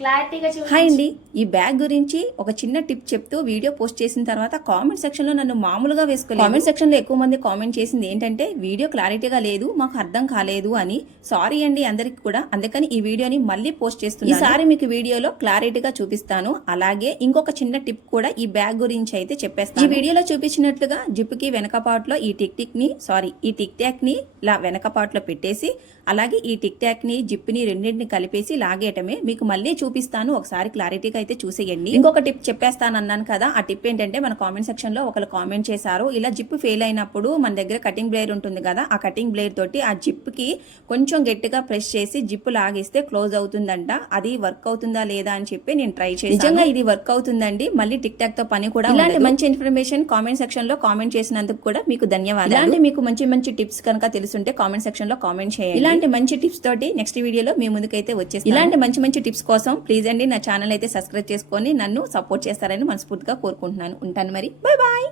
క్లారిటీగా హాయ్ అండి. ఈ బ్యాగ్ గురించి ఒక చిన్న టిప్ చెప్తూ వీడియో పోస్ట్ చేసిన తర్వాత కామెంట్ సెక్షన్లో నన్ను మామూలుగా వేసుకోలేదు. కామెంట్ సెక్షన్లో ఎక్కువ మంది కామెంట్ చేసింది ఏంటంటే వీడియో క్లారిటీగా లేదు మాకు అర్థం కాలేదు అని. సారీ అండి అందరికి కూడా. అందుకని ఈ వీడియోని మళ్ళీ పోస్ట్ చేస్తున్నాను. ఈసారి మీకు వీడియోలో క్లారిటీగా చూపిస్తాను. అలాగే ఇంకొక చిన్న టిప్ కూడా ఈ బ్యాగ్ గురించి అయితే చెప్పేస్తాను. ఈ వీడియోలో చూపించినట్లుగా జిప్కి వెనక పార్ట్లో ఈ టిక్ టిక్ని సారీ ఈ టిక్ టాక్ని ఇలా వెనక పార్ట్లో పెట్టేసి అలాగే ఈ టిక్ టాక్ని జిప్ని రెండింటిని కలిపేసి లాగేయటమే. మీకు మళ్ళీ చూపిస్తాను. ఒకసారి క్లారిటీగా అయితే చూసేయండి. ఇంకొక టిప్ చెప్పేస్తాను అన్నాను కదా. ఆ టిప్ ఏంటంటే మన కామెంట్ సెక్షన్లో ఒకరు కామెంట్ చేశారు. ఇలా జిప్ ఫెయిల్ అయినప్పుడు మన దగ్గర కటింగ్ బ్లేర్ ఉంటుంది కదా ఆ కటింగ్ బ్లేర్ తోటి ఆ జిప్కి కొంచెం గట్టిగా ప్రెస్ చేసి జిప్ లాగిస్తే క్లోజ్ అవుతుందంట. అది వర్క్ అవుతుందా లేదా అని చెప్పి నేను ట్రై చేసి నిజంగా ఇది వర్క్ అవుతుందండి. మళ్ళీ టిక్ టాక్తో పని కూడా ఇలాంటి మంచి ఇన్ఫర్మేషన్ కామెంట్ సెక్షన్లో కామెంట్ చేసినందుకు కూడా మీకు ధన్యవాదాలు. ఇలాంటి మీకు మంచి మంచి టిప్స్ కనుక తెలుసుంటే కామెంట్ సెక్షన్లో కామెంట్ చేయండి. ఇలాంటి మంచి టిప్స్ తోటి నెక్స్ట్ వీడియోలో మీ ముందుకైతే వచ్చేసి ఇలాంటి మంచి మంచి టిప్స్ కోసం ప్లీజ్ అండి నా ఛానల్ అయితే సబ్స్క్రైబ్ చేసుకొని నన్ను సపోర్ట్ చేస్తారని మనస్ఫూర్తిగా కోరుకుంటున్నాను. ఉంటాను మరి. Bye bye.